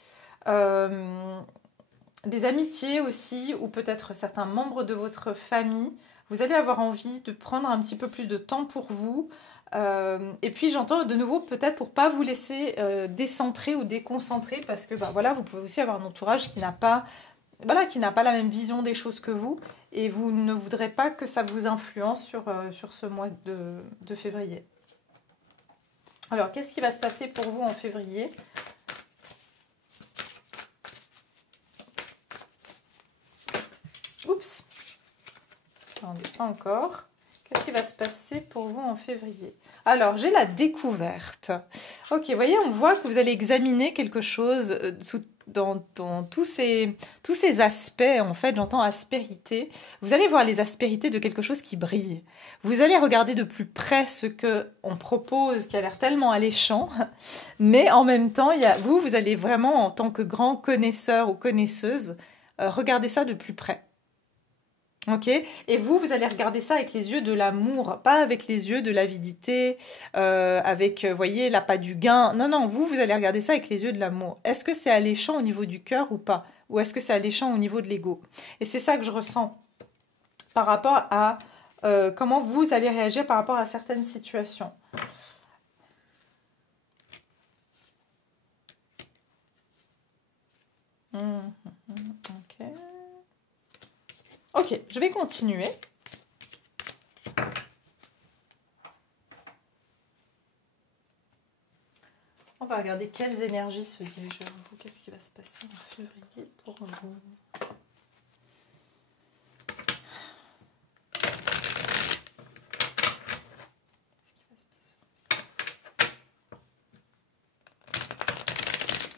aussi, ou peut-être certains membres de votre famille. Vous allez avoir envie de prendre un petit peu plus de temps pour vous. Et puis j'entends de nouveau peut-être pour pas vous laisser décentrer ou déconcentrer, parce que bah, voilà, vous pouvez aussi avoir un entourage qui n'a pas, voilà, qui n'a pas la même vision des choses que vous, et vous ne voudrez pas que ça vous influence sur ce mois de février. Alors, qu'est-ce qui va se passer pour vous en février? Oups. Attendez, pas encore. Qu'est-ce qui va se passer pour vous en février? Alors, j'ai la découverte. Ok, vous voyez, on voit que vous allez examiner quelque chose dans tous ces aspects, en fait, j'entends aspérité. Vous allez voir les aspérités de quelque chose qui brille. Vous allez regarder de plus près ce qu'on propose, qui a l'air tellement alléchant, mais en même temps, vous allez vraiment, en tant que grand connaisseur ou connaisseuse, regarder ça de plus près. Ok, et vous allez regarder ça avec les yeux de l'amour, pas avec les yeux de l'avidité, avec, voyez, l'appât du gain. Non, non, vous allez regarder ça avec les yeux de l'amour. Est-ce que c'est alléchant au niveau du cœur ou pas? Ou est-ce que c'est alléchant au niveau de l'ego? Et c'est ça que je ressens par rapport à comment vous allez réagir par rapport à certaines situations. Ok. Ok, je vais continuer. On va regarder quelles énergies se dirigent vers vous. Qu'est-ce qui va se passer en février pour vous?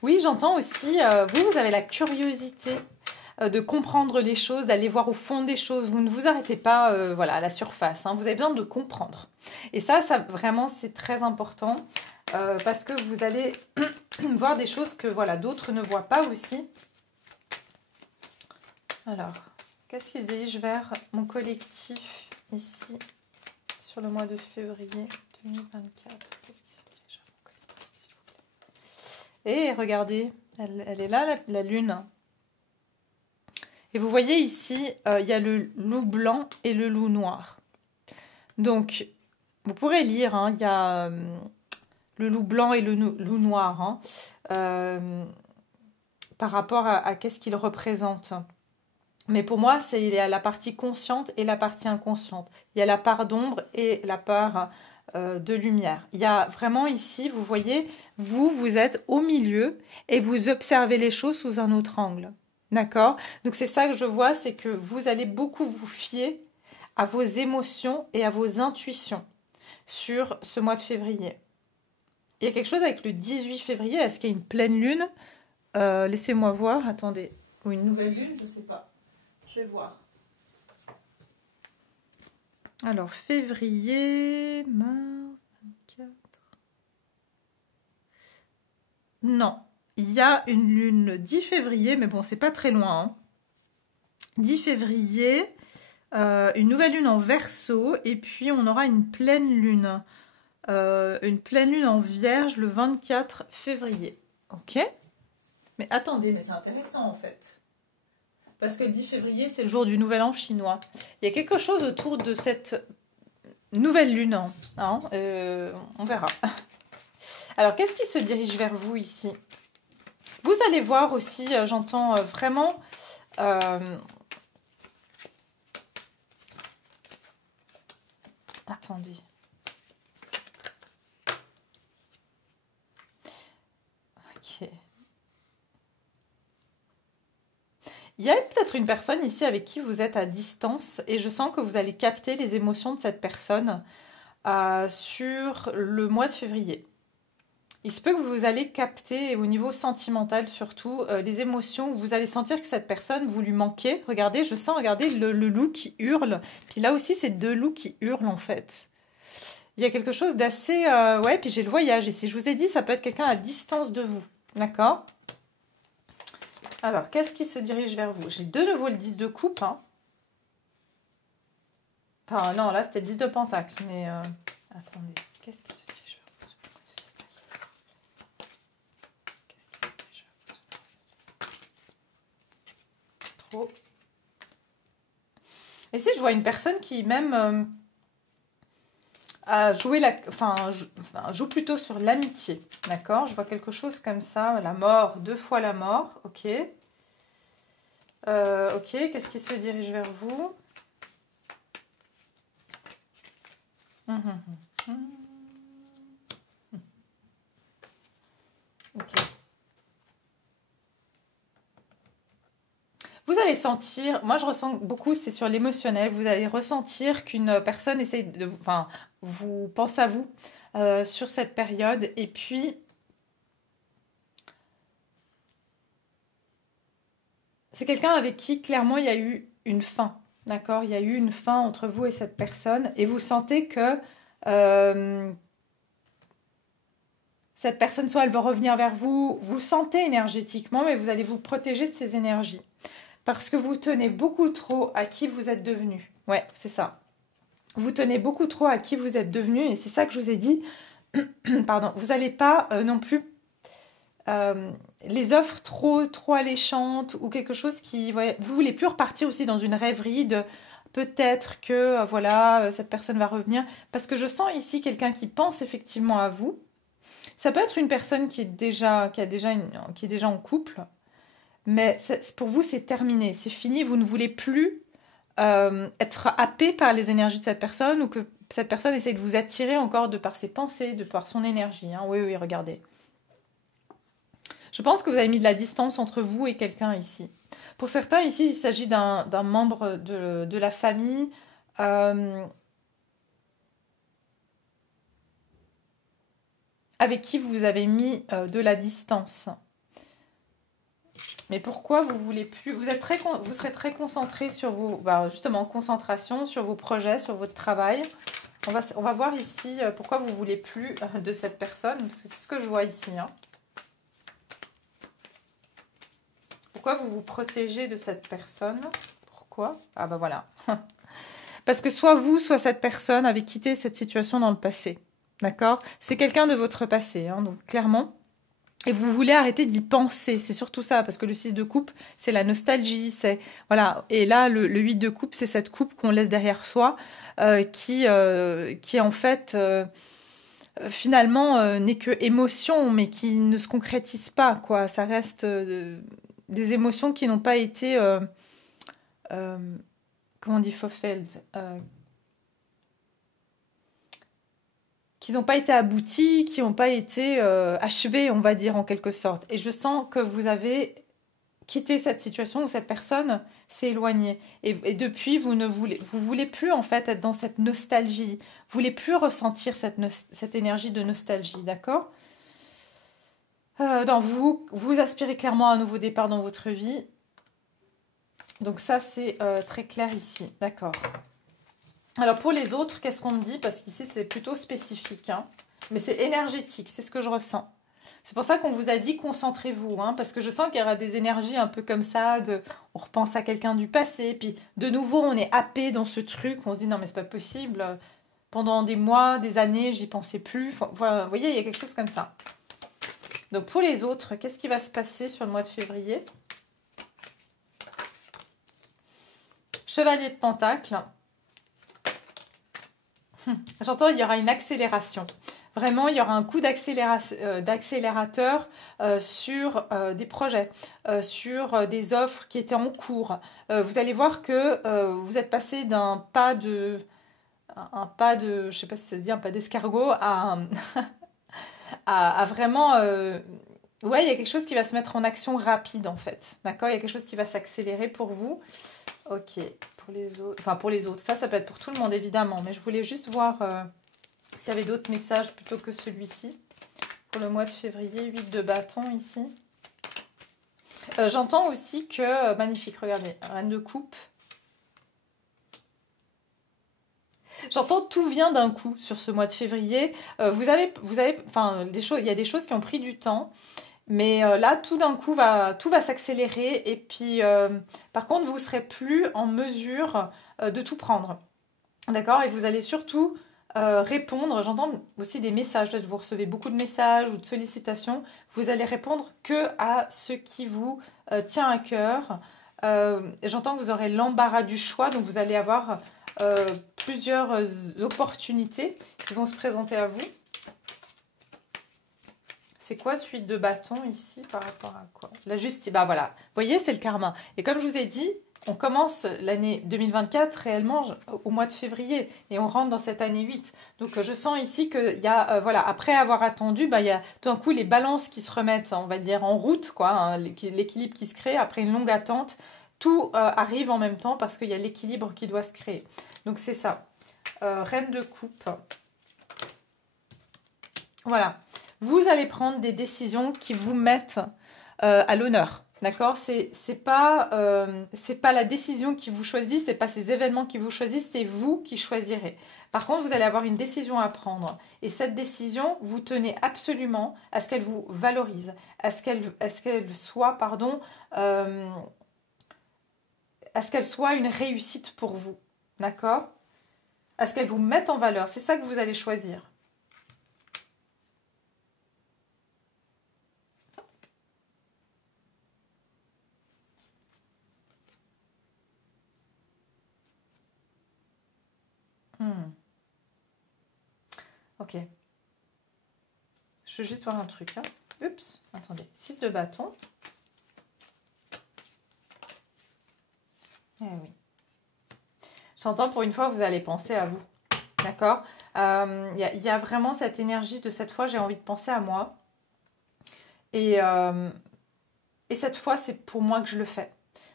Oui, j'entends aussi, vous avez la curiosité de comprendre les choses, d'aller voir au fond des choses. Vous ne vous arrêtez pas voilà, à la surface. Hein. Vous avez besoin de comprendre. Et ça vraiment, c'est très important parce que vous allez voir des choses que voilà, d'autres ne voient pas aussi. Alors, qu'est-ce qui se dirige vers mon collectif ici sur le mois de février 2024? Qu'est-ce qui se dirige vers mon collectif, s'il vous plaît? Et regardez, elle est là, la lune. Et vous voyez ici, il y a le loup blanc et le loup noir. Donc, vous pourrez lire, hein, il y a le loup blanc et le loup noir, hein, par rapport à qu'est-ce qu'il représente. Mais pour moi, il y a la partie consciente et la partie inconsciente. Il y a la part d'ombre et la part de lumière. Il y a vraiment ici, vous voyez, vous êtes au milieu et vous observez les choses sous un autre angle. D'accord? Donc c'est ça que je vois, c'est que vous allez beaucoup vous fier à vos émotions et à vos intuitions sur ce mois de février. Il y a quelque chose avec le 18 février, est-ce qu'il y a une pleine lune? Laissez-moi voir, attendez. Ou une nouvelle lune, je ne sais pas. Je vais voir. Alors, février, mars, 24... Non. Il y a une lune le 10 février, mais bon, c'est pas très loin. Hein. 10 février, une nouvelle lune en Verseau, et puis on aura une pleine lune en Vierge le 24 février. Ok? Mais attendez, mais c'est intéressant en fait. Parce que le 10 février, c'est le jour du Nouvel An chinois. Il y a quelque chose autour de cette nouvelle lune. Hein, on verra. Alors, qu'est-ce qui se dirige vers vous ici? Vous allez voir aussi, j'entends vraiment... Attendez. Ok. Il y a peut-être une personne ici avec qui vous êtes à distance et je sens que vous allez capter les émotions de cette personne sur le mois de février. Il se peut que vous allez capter au niveau sentimental surtout les émotions où vous allez sentir que cette personne, vous lui manquez. Regardez, je sens, regardez le loup qui hurle. Puis là aussi, c'est deux loups qui hurlent en fait. Il y a quelque chose d'assez... ouais, puis j'ai le voyage ici. Je vous ai dit, ça peut être quelqu'un à distance de vous. D'accord ? Alors, qu'est-ce qui se dirige vers vous? J'ai de nouveau le 10 de coupe. Hein. Enfin, non, là, c'était le 10 de pentacle. Mais Attendez, qu'est-ce qui se dirige vers vous? Qu'est-ce qui se dirige vers vous? Trop. Et si je vois une personne qui même a joué joue plutôt sur l'amitié, d'accord? Je vois quelque chose comme ça, la mort, 2 fois la mort, ok. Ok, qu'est-ce qui se dirige vers vous? Ok. Vous allez sentir, moi je ressens beaucoup, c'est sur l'émotionnel, vous allez ressentir qu'une personne essaie de vous, enfin, vous pense à vous sur cette période, et puis c'est quelqu'un avec qui clairement il y a eu une fin, d'accord? Il y a eu une fin entre vous et cette personne, et vous sentez que euh, cette personne, soit elle va revenir vers vous, vous le sentez énergétiquement, mais vous allez vous protéger de ces énergies. Parce que vous tenez beaucoup trop à qui vous êtes devenu. Ouais, c'est ça. Vous tenez beaucoup trop à qui vous êtes devenu, et c'est ça que je vous ai dit. Pardon, vous n'allez pas non plus les offres trop alléchantes ou quelque chose qui... Ouais, vous voulez plus repartir aussi dans une rêverie de peut-être que voilà, cette personne va revenir. Parce que je sens ici quelqu'un qui pense effectivement à vous. Ça peut être une personne qui est déjà en couple, mais pour vous, c'est terminé, c'est fini. Vous ne voulez plus être happé par les énergies de cette personne, ou que cette personne essaie de vous attirer encore de par ses pensées, de par son énergie. Hein. Oui, oui, regardez. Je pense que vous avez mis de la distance entre vous et quelqu'un ici. Pour certains, ici, il s'agit d'un membre de la famille. Avec qui vous avez mis de la distance. Mais pourquoi vous voulez plus? Vous serez très concentré sur vos, justement, concentration sur vos projets, sur votre travail. On va voir ici pourquoi vous voulez plus de cette personne, parce que c'est ce que je vois ici. Hein. Pourquoi vous vous protégez de cette personne? Pourquoi? Ah bah voilà. Parce que soit vous, soit cette personne avait quitté cette situation dans le passé. D'accord? C'est quelqu'un de votre passé, hein, donc clairement. Et vous voulez arrêter d'y penser, c'est surtout ça, parce que le 6 de coupe, c'est la nostalgie, c'est... Voilà, et là, le 8 de coupe, c'est cette coupe qu'on laisse derrière soi, qui en fait, finalement, n'est que émotion, mais qui ne se concrétise pas, quoi. Ça reste des émotions qui n'ont pas été... comment on dit, fulfilled, qui n'ont pas été aboutis, qui n'ont pas été achevés, on va dire, en quelque sorte. Et je sens que vous avez quitté cette situation où cette personne s'est éloignée. Et depuis, vous voulez plus, en fait, être dans cette nostalgie. Vous voulez plus ressentir cette énergie de nostalgie, d'accord? Donc, vous aspirez clairement à un nouveau départ dans votre vie. Donc ça, c'est très clair ici, d'accord? Alors pour les autres, qu'est-ce qu'on me dit? Parce qu'ici c'est plutôt spécifique, hein. Mais c'est énergétique, c'est ce que je ressens. C'est pour ça qu'on vous a dit concentrez-vous, hein, parce que je sens qu'il y aura des énergies un peu comme ça, on repense à quelqu'un du passé, puis de nouveau on est happé dans ce truc, on se dit non mais c'est pas possible, pendant des mois, des années, j'y pensais plus. Voilà, vous voyez, il y a quelque chose comme ça. Donc pour les autres, qu'est-ce qui va se passer sur le mois de février? Chevalier de Pentacles. J'entends, il y aura une accélération. Vraiment, il y aura un coup d'accélérateur sur des projets, sur des offres qui étaient en cours. Vous allez voir que vous êtes passé d'un pas de... je sais pas si ça se dit, un pas d'escargot à vraiment... ouais, il y a quelque chose qui va se mettre en action rapide, en fait. D'accord? Il y a quelque chose qui va s'accélérer pour vous. Ok, pour les autres, enfin pour les autres, ça peut être pour tout le monde évidemment, mais je voulais juste voir s'il y avait d'autres messages plutôt que celui-ci. Pour le mois de février, 8 de bâton ici. J'entends aussi que, magnifique, regardez, reine de coupe. J'entends tout vient d'un coup sur ce mois de février. Vous avez, enfin, il y a des choses qui ont pris du temps. Mais là, tout d'un coup, tout va s'accélérer. Et puis, par contre, vous ne serez plus en mesure de tout prendre. D'accord? Et vous allez surtout répondre. J'entends aussi des messages. Peut-être vous recevez beaucoup de messages ou de sollicitations. Vous allez répondre que à ce qui vous tient à cœur. J'entends que vous aurez l'embarras du choix. Donc vous allez avoir plusieurs opportunités qui vont se présenter à vous. C'est quoi suite de bâtons ici par rapport à quoi? La justice. Bah voilà. Vous voyez, c'est le karma. Et comme je vous ai dit, on commence l'année 2024 réellement au mois de février et on rentre dans cette année 8. Donc je sens ici qu'il y a, voilà, après avoir attendu, bah, il y a tout d'un coup les balances qui se remettent, on va dire, en route, quoi, hein, l'équilibre qui se crée après une longue attente. Tout arrive en même temps parce qu'il y a l'équilibre qui doit se créer. Donc c'est ça. Reine de coupe. Voilà. Vous allez prendre des décisions qui vous mettent à l'honneur. D'accord? C'est pas la décision qui vous choisit, c'est pas ces événements qui vous choisissent, c'est vous qui choisirez. Par contre, vous allez avoir une décision à prendre. Et cette décision, vous tenez absolument à ce qu'elle vous valorise, à ce qu'elle soit, pardon, à ce qu'elle soit une réussite pour vous. D'accord? À ce qu'elle vous mette en valeur. C'est ça que vous allez choisir. Ok. Je veux juste voir un truc. Hein. Oups, attendez. 6 de bâton. Eh oui. J'entends pour une fois, vous allez penser à vous. D'accord? Y a vraiment cette énergie de cette fois, j'ai envie de penser à moi. Et cette fois, c'est pour moi que je le fais.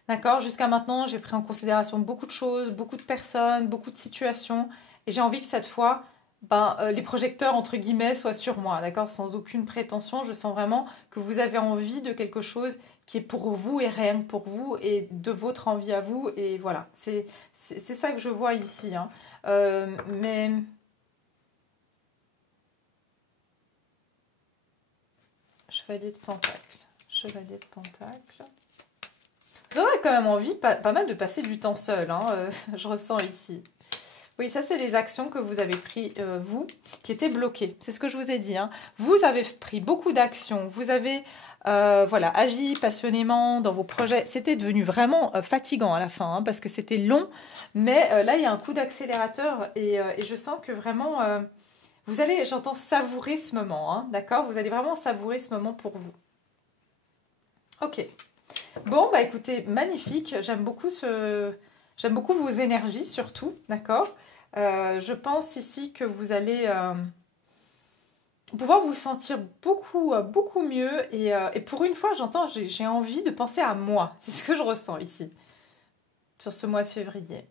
D'accord? Jusqu'à maintenant, j'ai pris en considération beaucoup de choses, beaucoup de personnes, beaucoup de situations. Et j'ai envie que cette fois, les projecteurs, entre guillemets, soient sur moi. D'accord? Sans aucune prétention. Je sens vraiment que vous avez envie de quelque chose qui est pour vous et rien que pour vous et de votre envie à vous. Et voilà. C'est ça que je vois ici. Hein. Mais... Chevalier de Pentacle. Chevalier de Pentacle. Vous aurez quand même envie pas mal de passer du temps seul, hein, je ressens ici. Oui, ça c'est les actions que vous avez prises, vous, qui étaient bloquées. C'est ce que je vous ai dit. Hein. Vous avez pris beaucoup d'actions, vous avez voilà, agi passionnément dans vos projets. C'était devenu vraiment fatigant à la fin, hein, parce que c'était long. Mais là, il y a un coup d'accélérateur et je sens que vraiment, vous allez, j'entends, savourer ce moment. Hein, d'accord? Vous allez vraiment savourer ce moment pour vous. Ok. Bon, bah écoutez, magnifique. J'aime beaucoup vos énergies surtout, d'accord? Je pense ici que vous allez pouvoir vous sentir beaucoup mieux. Et pour une fois, j'entends, j'ai envie de penser à moi. C'est ce que je ressens ici, sur ce mois de février.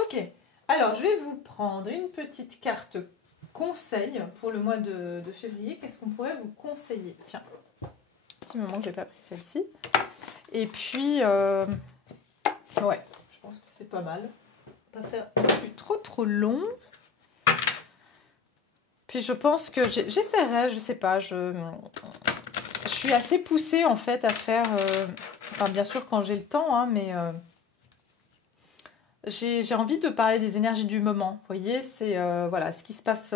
Ok. Alors, je vais vous prendre une petite carte conseil pour le mois de février. Qu'est-ce qu'on pourrait vous conseiller? Tiens, petit moment que j'ai pas pris celle-ci. Et puis, ouais, je pense que c'est pas mal. Pas faire non plus trop long. Puis je pense que j'essaierai, je sais pas, je suis assez poussée en fait à faire, enfin bien sûr quand j'ai le temps, hein, mais j'ai envie de parler des énergies du moment. Vous voyez, c'est voilà, ce qui se passe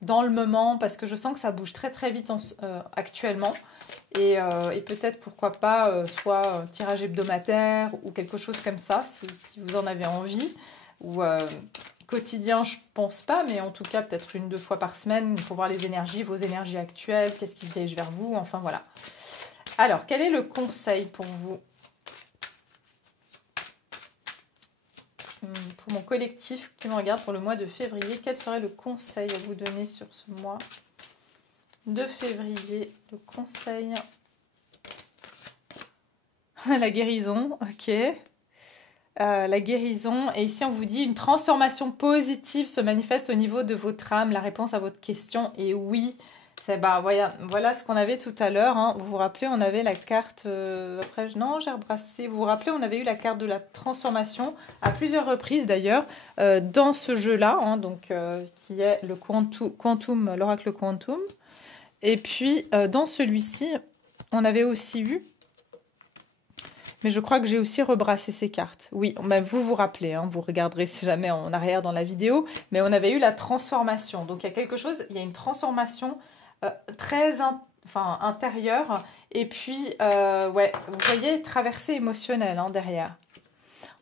dans le moment, parce que je sens que ça bouge très vite actuellement. Et peut-être, pourquoi pas, soit un tirage hebdomadaire ou quelque chose comme ça, si vous en avez envie. Ou quotidien, je pense pas, mais en tout cas, peut-être 1-2 fois par semaine pour voir les énergies, vos énergies actuelles, qu'est-ce qui se dirige vers vous, enfin voilà. Alors, quel est le conseil pour vous? Pour mon collectif qui me regarde pour le mois de février, quel serait le conseil à vous donner sur ce mois de février? Le conseil... La guérison, ok. La guérison. Et ici, on vous dit une transformation positive se manifeste au niveau de votre âme. La réponse à votre question est oui. Voilà ce qu'on avait tout à l'heure. Hein. Vous vous rappelez, on avait la carte... non, j'ai rebrassé. Vous vous rappelez, on avait eu la carte de la transformation à plusieurs reprises d'ailleurs dans ce jeu-là, hein, donc qui est le Quantum, l'oracle Quantum. Et puis, dans celui-ci, on avait aussi eu Mais je crois que j'ai aussi rebrassé ces cartes. Oui, ben vous vous rappelez, hein, vous regarderez si jamais en arrière dans la vidéo, mais on avait eu la transformation. Donc il y a quelque chose, il y a une transformation très intérieure. Et puis, ouais, vous voyez, traversée émotionnelle hein, derrière.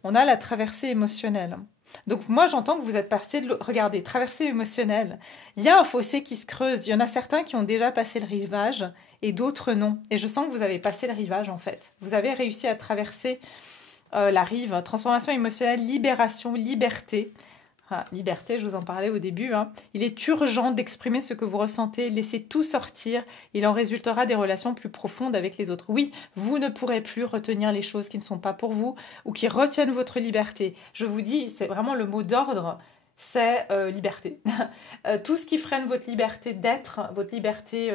On a la traversée émotionnelle. Donc moi j'entends que vous êtes passé de regardez, traversée émotionnelle. Il y a un fossé qui se creuse. Il y en a certains qui ont déjà passé le rivage et d'autres non. Et je sens que vous avez passé le rivage en fait. Vous avez réussi à traverser la rive. Transformation émotionnelle, libération, liberté. Ah, liberté, je vous en parlais au début. Hein. Il est urgent d'exprimer ce que vous ressentez, laissez tout sortir. Il en résultera des relations plus profondes avec les autres. Oui, vous ne pourrez plus retenir les choses qui ne sont pas pour vous ou qui retiennent votre liberté. Je vous dis, c'est vraiment le mot d'ordre, c'est liberté. Tout ce qui freine votre liberté d'être, votre liberté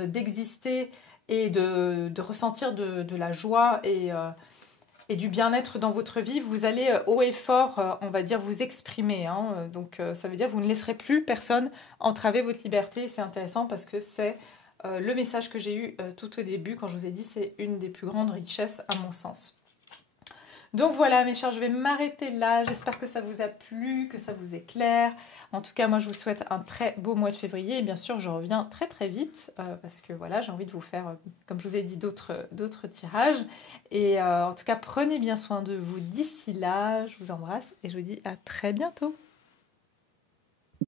d'exister et de ressentir de la joie et du bien-être dans votre vie, vous allez haut et fort, on va dire, vous exprimer. Hein. Donc ça veut dire que vous ne laisserez plus personne entraver votre liberté. C'est intéressant parce que c'est le message que j'ai eu tout au début quand je vous ai dit c'est une des plus grandes richesses à mon sens. Donc voilà mes chers, je vais m'arrêter là. J'espère que ça vous a plu, que ça vous éclaire. En tout cas, moi je vous souhaite un très beau mois de février. Et bien sûr, je reviens très très vite parce que voilà, j'ai envie de vous faire, comme je vous ai dit, d'autres tirages. Et en tout cas, prenez bien soin de vous d'ici là. Je vous embrasse et je vous dis à très bientôt.